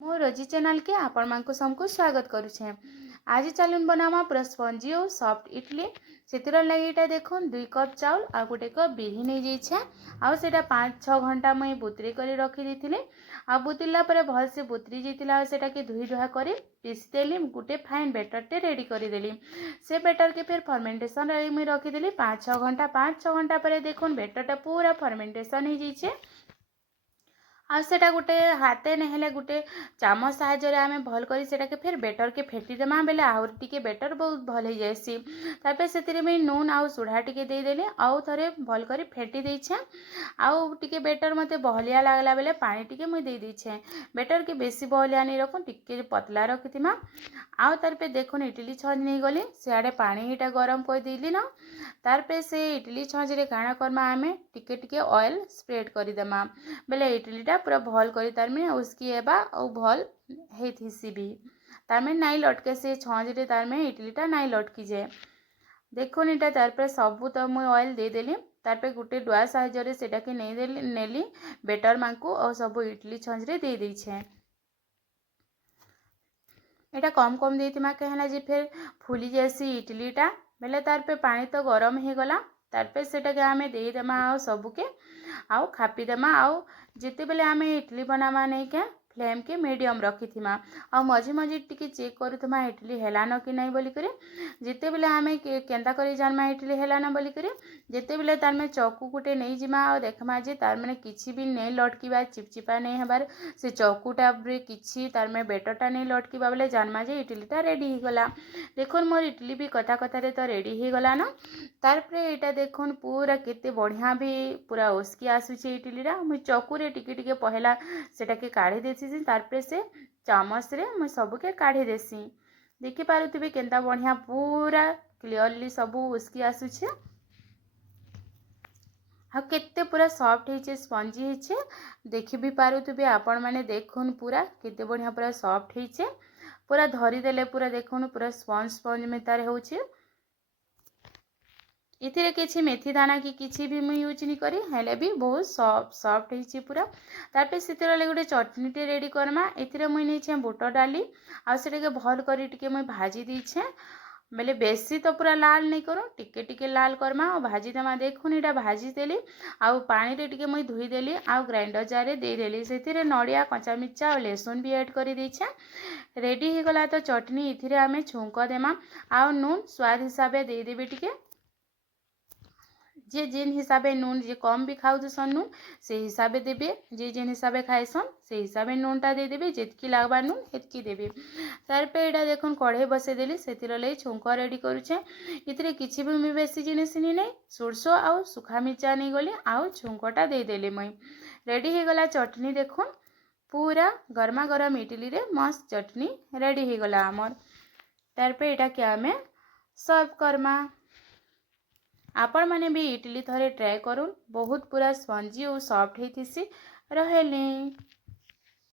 मो रोजी चैनल के आपण मानक सबको स्वागत करुछे। आज चलून बनावा पूरा स्पंजी और सॉफ्ट इडली। सेतिर लगे देखुन 2 कप चाउल आ गोटे कप बिरी नहीं जाइछे आ सेटा 5-6 घंटा मई बुतरी करी रखी देथिले। आ बुतरीला परे भल से बुतरी जैतिला सेटा के धुई धुआ करी पीस देली। गोटे फाइन बेटर टे रेडी करी देली। से बेटर के फिर फर्मेंटेशन रे मई रखी देली 5-6 घंटा। 5-6 घंटा परे देखुन बेटरटा पूरा फर्मेंटेशन हो जाइछे। आ सेटा गोटे हाथे नहेले गोटे चामच साहाय्य आमे भल करी सेटा के फिर बेटर के फेटी देमा बेले आउर टिके बेटर बहुत भल हो जायसी। तापर सेतिरे में नून आउ सुढ़ा टिके दे देले आउ थरे भल करी फेटी देइछे। आउ टिके बेटर मते बहलिया लागला बेले पानी टिके मुई दे देइछे। बेटर के बेसी बहलिया नहीं रखुन टिके पतला रखितिमा। आउ तार पे देखुन इडली छंज नहीं गली सियाड़े पानी हिटा गरम कर देली ना। तार पे से इडली छंज रे काणा करमा आमे टिके टिके ऑयल स्प्रेड करी देमा बेले इडलीटा पूरा भल करी तार में उसकी एबा और भल हे थिसी भी तार में नाई लटके से छंज रे तार में इडलीटा नाई लटकी जाए। देखुन इटा तार पे सबू तो मुई ऑयल दे देली। तार पे गोटे डुआ साहाय्य रे सेटा के नहीं देली नेली बेटर मानकू और सब इडली छंज रे दे देइछे। एटा कम कम देतिमा कहला जे फिर फुली जैसी इडलीटा बेले तार पे पानी तो गरम हो गला। तार पे सेटा के आमे दे देमा आ सबू के आउ खापी देमा। आउ जिते बेले आमे इडली बनामा नहीं के फ्लेम के मीडियम रखी थिमा आ मझे मझे टिके चेक करूथमा इडली हेलान कि नहीं बोली करे। जिते बेले आमे केंदा करी जानमा इडली हेलान बोली करे जिते बेले तार में चौकू गुटे नहीं जिमा और देखमा जे तार में किछि भी नहीं लटकीबा चिपचिपा नहीं हबार से चौकूटा रे किछि तार में बेटरटा नहीं लटकीबा बोले जानमा जे इडलीटा रेडी हो गला। देखुन मोर इडली भी कथा कथा रे तो रेडी हो गला ना। तार पे एटा देखुन पूरा केते बढ़िया भी पूरा उसकी आसुचे इडलीरा मुई चौकू रे टिके टिके पहला सेटा के काढ़ी देसी तार पे से चामच रे मुई सबू के काढ़ी देसी। देखि पारुथिबे केंता बढ़िया पूरा क्लियरली सबू उसकी आसुचे आ केते पूरा सॉफ्ट हेचे स्पंजी हेचे। देखि भी पारुथिबे आपण माने देखुन पूरा केते बढ़िया पूरा सॉफ्ट हेचे पूरा धरी देले पूरा देखुन पूरा स्पंज स्पंज में तार होचे। इथिरे किछि मेथी दाना कि किछि भी मुई यूज नहीं करी हेले भी बहुत सॉफ्ट हेछि पूरा। तार पे सितिर ले गोटे चटनी टे रेडी करमा। इथिरे मुई नहीं छे बुट डाली आ सेटा के भल करी टिके मुई भाजी दीछे बेले बेसी तो पूरा लाल नहीं करूँ टिके टिके लाल करमा और भाजी देमा। देखुन इटा भाजी देली आउ पानी रे टिके मुई धुई देली आउ ग्राइंडर जार रे दे देली सेथिरे नड़िया कंचा मिर्चा और लहसुन भी ऐड करी दीछे। रेडी हो गला तो चटनी इथिरे आमे छुंक देमा आउ नून स्वाद हिसाब दे देबे टिके जे जिन हिसाबे नून जे कम भी खाऊसन नून से हिसाबे देबे जे जिन हिसाबे खाएसन से हिसाबे नूनटा दे देबे जेतकी लागबा नून हेतकी देबे। तार पे एटा देखुन कढ़ाई बसे देली सेतिर लई छुंक रेडी करूछे। इतरे किछि भी मी बेसी जिनिस नी नै सोरसो आउ सुखा मिर्चा नहीं गली आउ छुंकटा दे देले मई रेडी हो गला चटनी। देखुन पूरा गरमा गरम इडली रे मस्त चटनी रेडी हो गला हमर। तार पे एटा के आमे सर्व करमा। आपण माने भी इडली थरे ट्राए करूँ बहुत पूरा स्पंजी और सॉफ्ट हेतिसी रहेले।